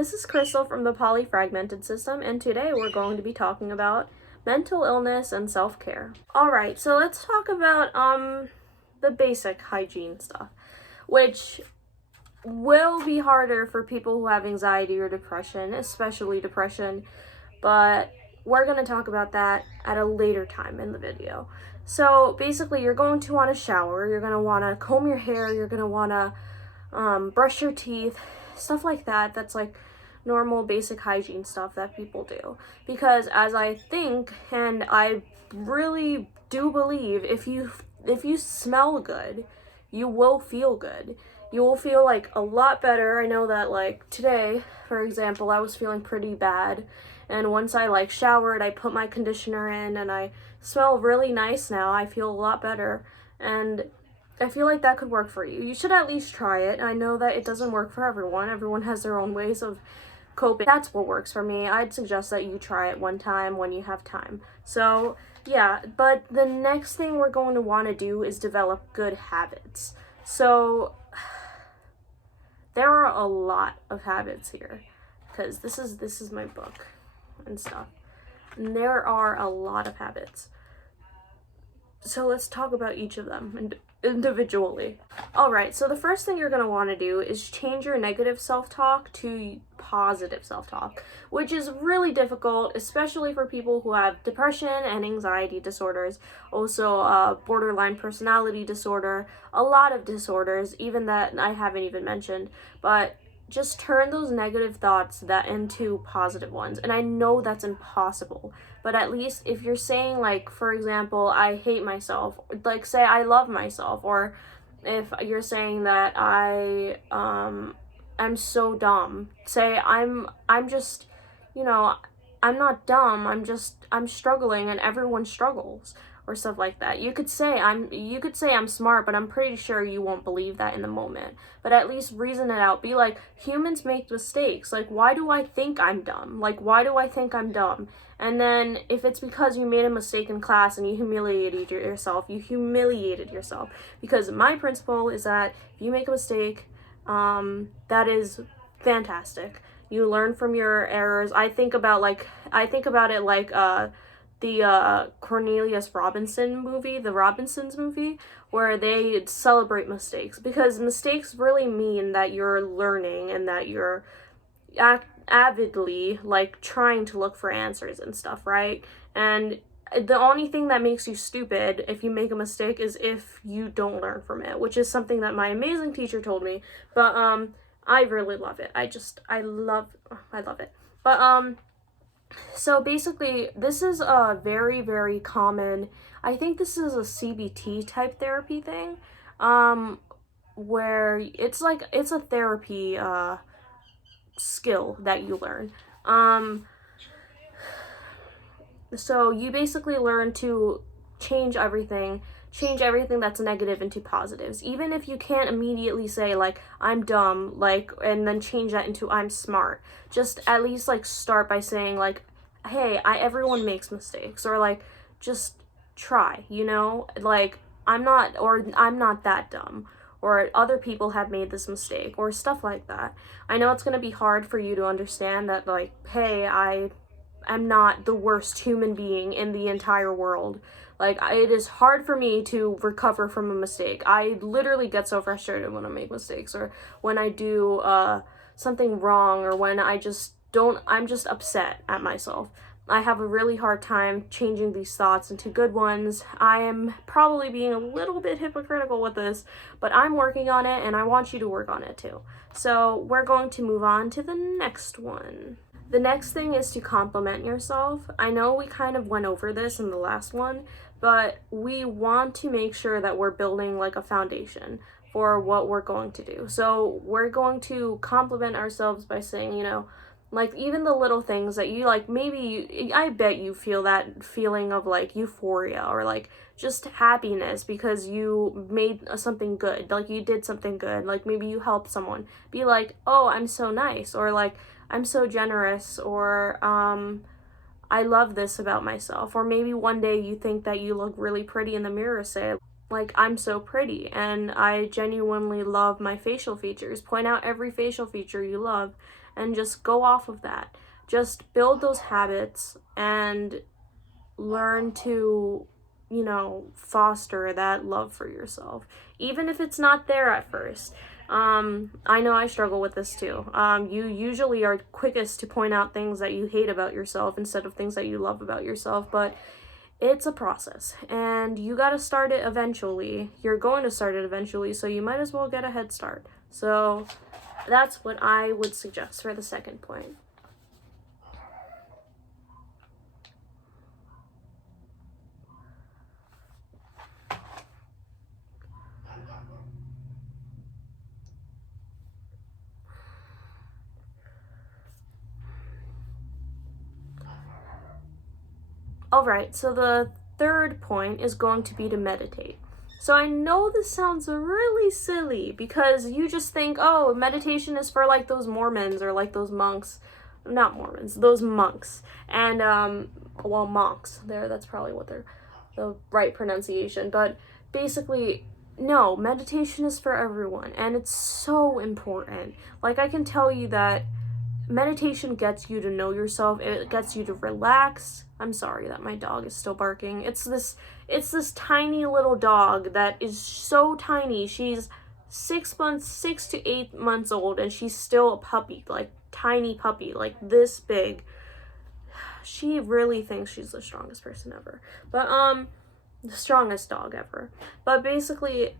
this is Krystal from the Polyfragmented System, and today we're going to be talking about mental illness and self-care. Alright, so let's talk about the basic hygiene stuff, which will be harder for people who have anxiety or depression, especially depression, but we're going to talk about that at a later time in the video. So basically, you're going to want to shower, you're going to want to comb your hair, you're going to want to brush your teeth, stuff like that. That's like normal basic hygiene stuff that people do. Because as I think, and I really do believe, if you smell good, you will feel good. You will feel like a lot better. I know that like today, for example, I was feeling pretty bad, and once I like showered, I put my conditioner in and I smell really nice now. I feel a lot better, and I feel like that could work for you. You should at least try it. I know that it doesn't work for everyone. Everyone has their own ways of coping. That's what works for me. I'd suggest that you try it one time when you have time. So yeah, but the next thing we're going to want to do is develop good habits. So there are a lot of habits here, because this is my book and stuff. And there are a lot of habits. So let's talk about each of them individually. Alright, so the first thing you're going to want to do is change your negative self-talk to positive self-talk, which is really difficult, especially for people who have depression and anxiety disorders, also borderline personality disorder, a lot of disorders, even that I haven't even mentioned, but just turn those negative thoughts into positive ones. And I know that's impossible, but at least if you're saying, like, for example, I hate myself, like say I love myself, or if you're saying that I'm so dumb, say I'm just, I'm not dumb, I'm struggling and everyone struggles, or stuff like that. You could say I'm smart, but I'm pretty sure you won't believe that in the moment. But at least reason it out. Be like, humans make mistakes. Like, why do I think I'm dumb? Like, why do I think I'm dumb? And then if it's because you made a mistake in class and you humiliated yourself, Because my principle is that if you make a mistake, that is fantastic. You learn from your errors. I think about it like the Cornelius Robinson movie, the Robinsons movie, where they celebrate mistakes, because mistakes really mean that you're learning and that you're avidly like trying to look for answers and stuff, right? And the only thing that makes you stupid if you make a mistake is if you don't learn from it, which is something that my amazing teacher told me. But I really love it. I love it. But so basically, this is a very, very common, I think this is a CBT type therapy thing, where it's a therapy skill that you learn. So you basically learn to change everything that's negative into positives. Even if you can't immediately say like I'm dumb, like, and then change that into I'm smart, just at least like start by saying like, hey, everyone makes mistakes, or like just try, like I'm not that dumb, or other people have made this mistake, or stuff like that. I know it's going to be hard for you to understand that, like, hey, I'm not the worst human being in the entire world. Like, it is hard for me to recover from a mistake. I literally get so frustrated when I make mistakes, or when I do something wrong, or when I'm just upset at myself. I have a really hard time changing these thoughts into good ones. I am probably being a little bit hypocritical with this, but I'm working on it, and I want you to work on it too. So we're going to move on to the next one. The next thing is to compliment yourself. I know we kind of went over this in the last one, but we want to make sure that we're building like a foundation for what we're going to do. So we're going to compliment ourselves by saying, like, even the little things that you like, I bet you feel that feeling of like euphoria, or like just happiness because you made something good, like you did something good, like maybe you helped someone. Be like, oh, I'm so nice, or like, I'm so generous, or I love this about myself. Or maybe one day you think that you look really pretty in the mirror, say, like, I'm so pretty and I genuinely love my facial features. Point out every facial feature you love and just go off of that. Just build those habits and learn to, foster that love for yourself, even if it's not there at first. I know I struggle with this too. You usually are quickest to point out things that you hate about yourself instead of things that you love about yourself, but it's a process and you got to start it eventually. You're going to start it eventually, so you might as well get a head start. So that's what I would suggest for the second point. Alright, so the third point is going to be to meditate. So I know this sounds really silly because you just think, oh, meditation is for like those Mormons or like those monks. Not Mormons, those monks. And, well, monks. That's probably what they're, the right pronunciation. But basically, no, meditation is for everyone. And it's so important. Like, I can tell you that meditation gets you to know yourself. It gets you to relax. I'm sorry that my dog is still barking. It's this tiny little dog that is so tiny. She's 6 to 8 months old, and she's still a puppy, like tiny puppy, like this big. She really thinks she's the strongest person ever. But the strongest dog ever. But basically,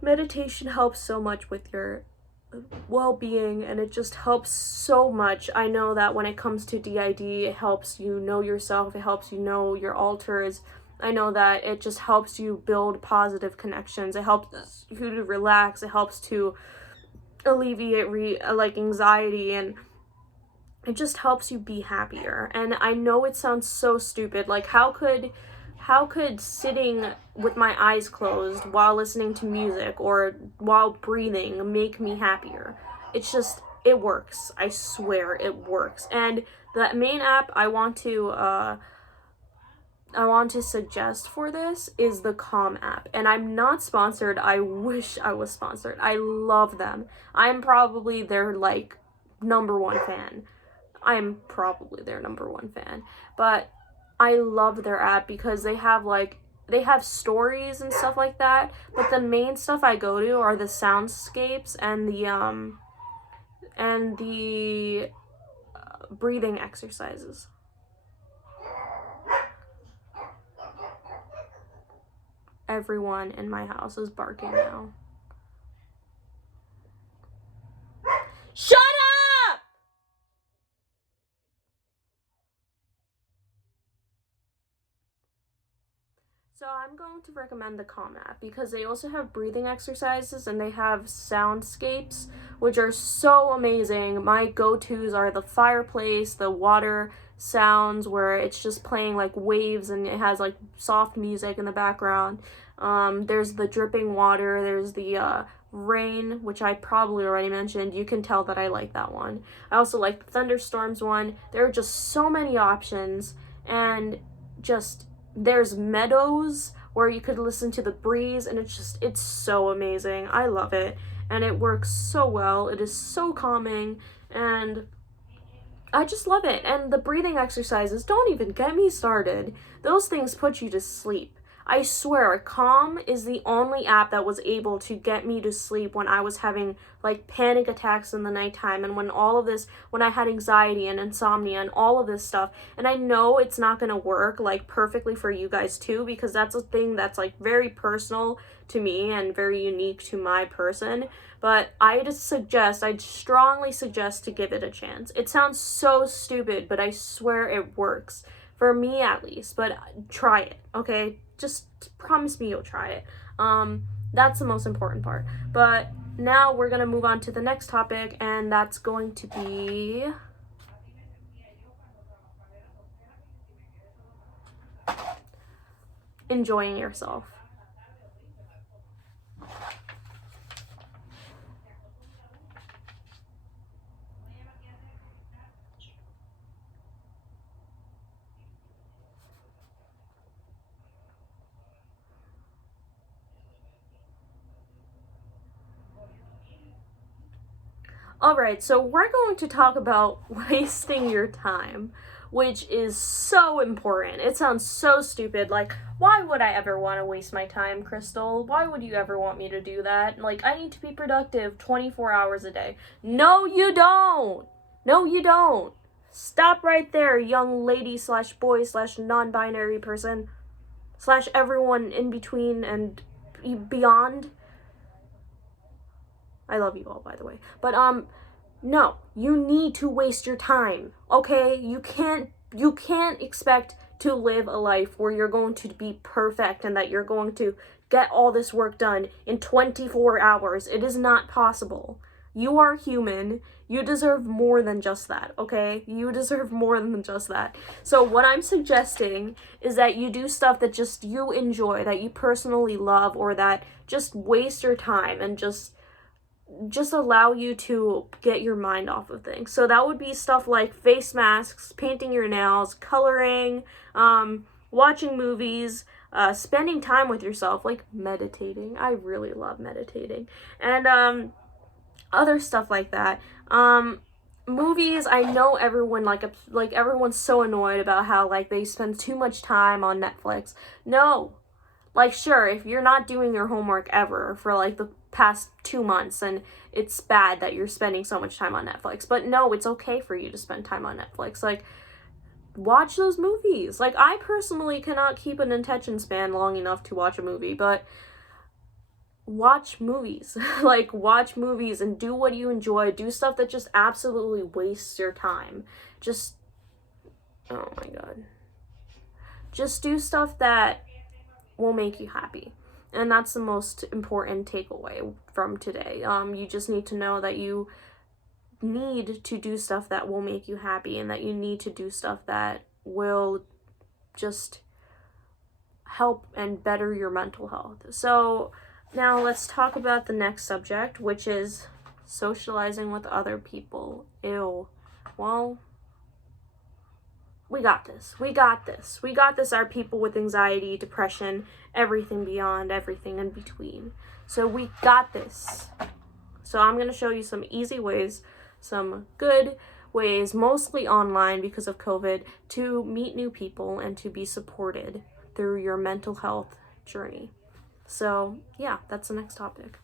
meditation helps so much with your well-being, and it just helps so much. I know that when it comes to DID, it helps you know yourself, it helps you know your alters. I know that it just helps you build positive connections. It helps you to relax. It helps to alleviate like anxiety, and it just helps you be happier. And I know it sounds so stupid. Like, how could sitting with my eyes closed while listening to music or while breathing make me happier? It's just, it works. I swear it works. And the main app I want to suggest for this is the Calm app. And I'm not sponsored. I wish I was sponsored. I love them. I'm probably their like number one fan. But I love their app because they have stories and stuff like that, but the main stuff I go to are the soundscapes and the breathing exercises. Everyone in my house is barking now. Shut up! So I'm going to recommend the Calm app because they also have breathing exercises and they have soundscapes, which are so amazing. My go-tos are the fireplace, the water sounds where it's just playing like waves and it has like soft music in the background. There's the dripping water, there's the rain, which I probably already mentioned. You can tell that I like that one. I also like the thunderstorms one. There are just so many options, and just there's meadows where you could listen to the breeze, and it's so amazing. I love it, and it works so well. It is so calming, and I just love it. And the breathing exercises, don't even get me started. Those things put you to sleep. I swear, Calm is the only app that was able to get me to sleep when I was having like panic attacks in the nighttime, and when I had anxiety and insomnia and all of this stuff. And I know it's not going to work like perfectly for you guys too, because that's a thing that's like very personal to me and very unique to my person. But I'd strongly suggest to give it a chance. It sounds so stupid, but I swear it works. For me at least, but try it, okay? Just promise me you'll try it. That's the most important part. But now we're gonna move on to the next topic, and that's going to be enjoying yourself. Alright, so we're going to talk about wasting your time, which is so important. It sounds so stupid. Like, why would I ever want to waste my time, Krystal? Why would you ever want me to do that? Like, I need to be productive 24 hours a day. No, you don't! No, you don't! Stop right there, young lady slash boy slash non-binary person slash everyone in between and beyond. I love you all, by the way. But, no, you need to waste your time, okay? You can't expect to live a life where you're going to be perfect and that you're going to get all this work done in 24 hours. It is not possible. You are human. You deserve more than just that, okay? You deserve more than just that. So what I'm suggesting is that you do stuff that just you enjoy, that you personally love, or that just waste your time and just allow you to get your mind off of things. So that would be stuff like face masks, painting your nails, coloring, watching movies, spending time with yourself, like meditating. I really love meditating. And other stuff like that. Movies, I know everyone like everyone's so annoyed about how like they spend too much time on Netflix. No. Like, sure, if you're not doing your homework ever for like the past 2 months, and it's bad that you're spending so much time on Netflix, but no, it's okay for you to spend time on Netflix. Like, watch those movies. Like, I personally cannot keep an attention span long enough to watch a movie, but watch movies. Like, watch movies and do what you enjoy. Do stuff that just absolutely wastes your time. Just, oh my god. Just do stuff that will make you happy. And that's the most important takeaway from today. You just need to know that you need to do stuff that will make you happy, and that you need to do stuff that will just help and better your mental health. So now let's talk about the next subject, which is socializing with other people. Ew. Well, we got this. We got this. We got this, our people with anxiety, depression, everything beyond, everything in between. So we got this. So I'm going to show you some easy ways, some good ways, mostly online because of COVID, to meet new people and to be supported through your mental health journey. So yeah, that's the next topic.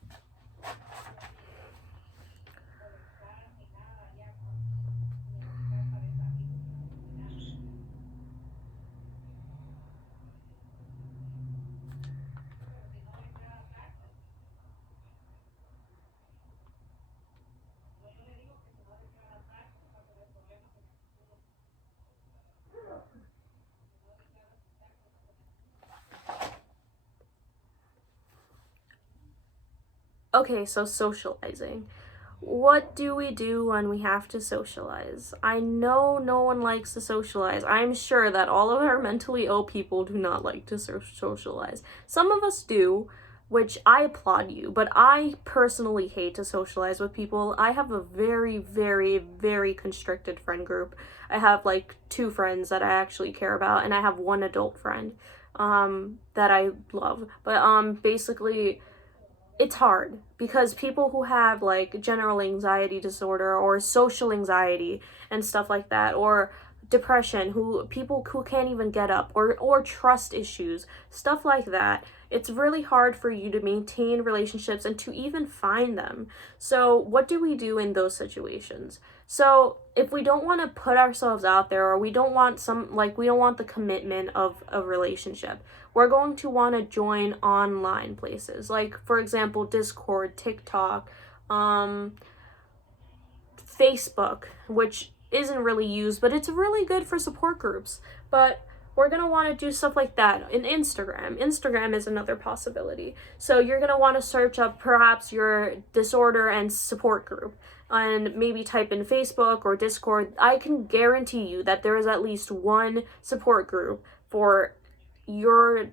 Okay, so socializing. What do we do when we have to socialize? I know no one likes to socialize. I'm sure that all of our mentally ill people do not like to socialize. Some of us do, which I applaud you, but I personally hate to socialize with people. I have a very, very, very constricted friend group. I have like 2 friends that I actually care about, and I have 1 adult friend that I love. But basically, it's hard because people who have like general anxiety disorder or social anxiety and stuff like that, or depression, people who can't even get up, or trust issues, stuff like that, it's really hard for you to maintain relationships and to even find them. So what do we do in those situations? So if we don't want to put ourselves out there, or we don't want the commitment of a relationship, we're going to want to join online places, like for example Discord, TikTok, Facebook, which isn't really used, but it's really good for support groups. But we're going to want to do stuff like that. In Instagram is another possibility. So you're going to want to search up perhaps your disorder and support group, and maybe type in Facebook or Discord. I can guarantee you that there is at least one support group for your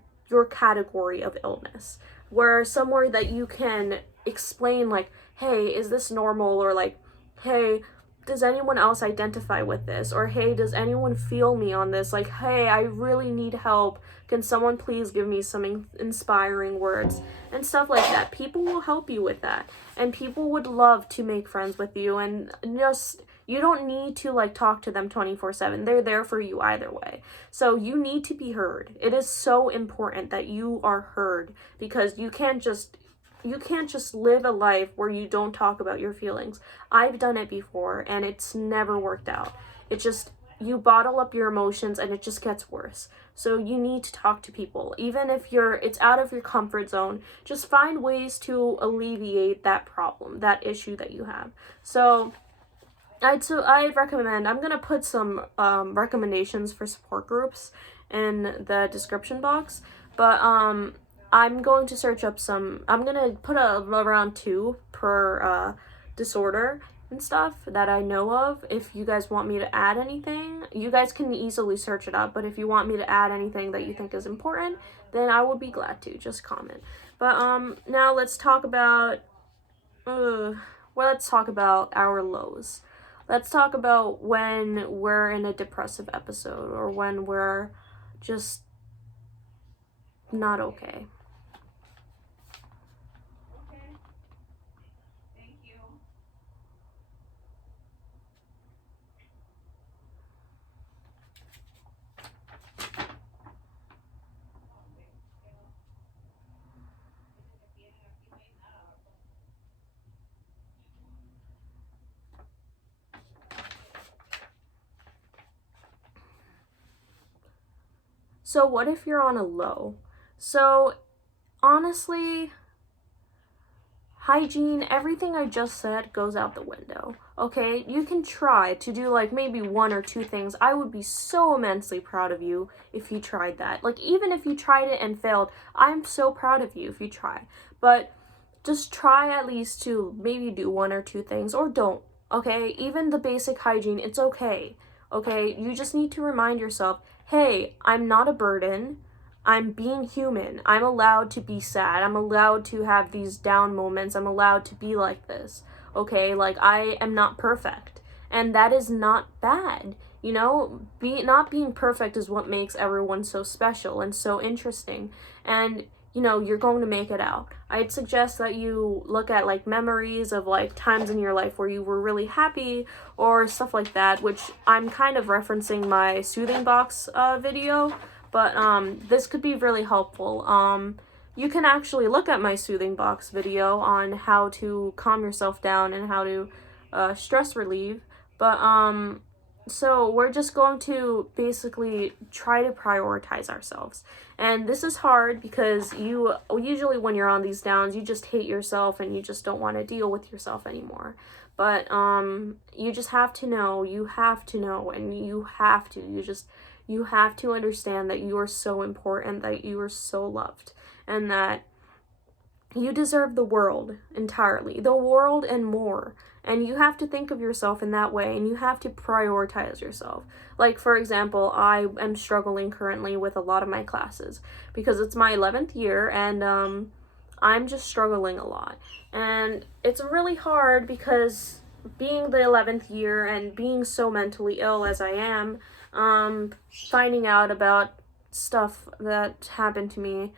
category of illness, where somewhere that you can explain like, hey, is this normal? Or like, hey, does anyone else identify with this? Or hey, does anyone feel me on this? Like, hey, I really need help Can someone please give me some inspiring words and stuff like that? People will help you with that, and people would love to make friends with you, and just, you don't need to like talk to them 24/7. They're there for you either way. So you need to be heard. It is so important that you are heard, because you can't just live a life where you don't talk about your feelings. I've done it before and it's never worked out. It just, you bottle up your emotions and it just gets worse. So you need to talk to people. Even if it's out of your comfort zone, just find ways to alleviate that problem, that issue that you have. So I'd recommend, I'm gonna put some recommendations for support groups in the description box, but I'm going to search up some, I'm gonna put around 2 per disorder and stuff that I know of. If you guys want me to add anything, you guys can easily search it up, but if you want me to add anything that you think is important, then I would be glad to. Just comment. But now let's talk about our lows. Let's talk about when we're in a depressive episode, or when we're just not okay. So what if you're on a low? So honestly, hygiene, everything I just said goes out the window, okay? You can try to do like maybe 1 or 2 things. I would be so immensely proud of you if you tried that. Like, even if you tried it and failed, I'm so proud of you if you try. But just try at least to maybe do 1 or 2 things, or don't, okay? Even the basic hygiene, it's okay, okay? You just need to remind yourself, hey, I'm not a burden. I'm being human. I'm allowed to be sad. I'm allowed to have these down moments. I'm allowed to be like this, okay? Like, I am not perfect, and that is not bad. You know, not being perfect is what makes everyone so special and so interesting, and you know, you're going to make it out. I'd suggest that you look at like memories of like times in your life where you were really happy or stuff like that, which I'm kind of referencing my soothing box video, but this could be really helpful. You can actually look at my soothing box video on how to calm yourself down and how to stress relieve, but so we're just going to basically try to prioritize ourselves. And this is hard because you usually, when you're on these downs, you just hate yourself and you just don't want to deal with yourself anymore. But you just have to know, and you have to understand that you are so important, that you are so loved, and that you deserve the world entirely, the world and more. And you have to think of yourself in that way, and you have to prioritize yourself. Like, for example, I am struggling currently with a lot of my classes because it's my 11th year, and I'm just struggling a lot. And it's really hard because being the 11th year and being so mentally ill as I am, finding out about stuff that happened to me,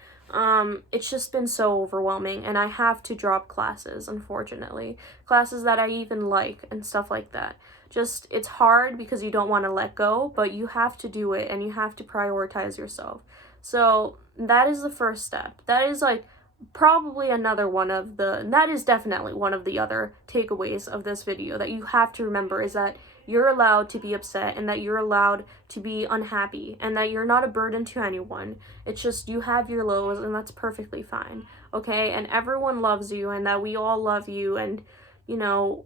it's just been so overwhelming, and I have to drop classes, unfortunately. Classes that I even like and stuff like that. Just, it's hard because you don't want to let go, but you have to do it, and you have to prioritize yourself. So that is the first step. That is like probably that is definitely one of the other takeaways of this video that you have to remember, is that you're allowed to be upset, and that you're allowed to be unhappy, and that you're not a burden to anyone. It's just, you have your lows, and that's perfectly fine, okay? And everyone loves you, and that we all love you, and, you know,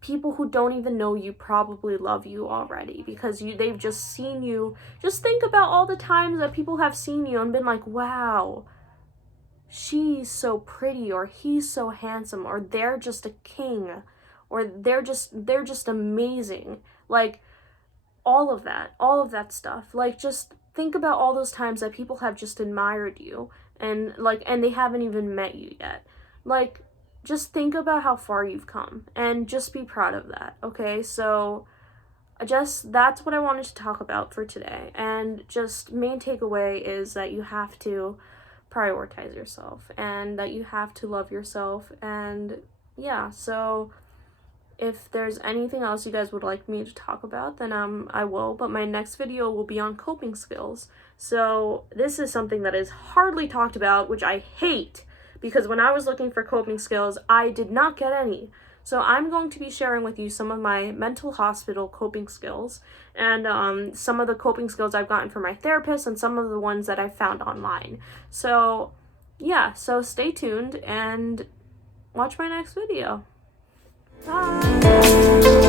people who don't even know you probably love you already because they've just seen you. Just think about all the times that people have seen you and been like, wow, she's so pretty, or he's so handsome, or they're just a king, or they're just amazing. Like, all of that stuff. Like, just think about all those times that people have just admired you, and they haven't even met you yet. Like, just think about how far you've come, and just be proud of that, okay? So that's what I wanted to talk about for today. And just main takeaway is that you have to prioritize yourself and that you have to love yourself. And yeah, so if there's anything else you guys would like me to talk about, then I will, but my next video will be on coping skills. So this is something that is hardly talked about, which I hate, because when I was looking for coping skills, I did not get any. So I'm going to be sharing with you some of my mental hospital coping skills and some of the coping skills I've gotten from my therapist and some of the ones that I found online. So yeah, so stay tuned and watch my next video. Bye!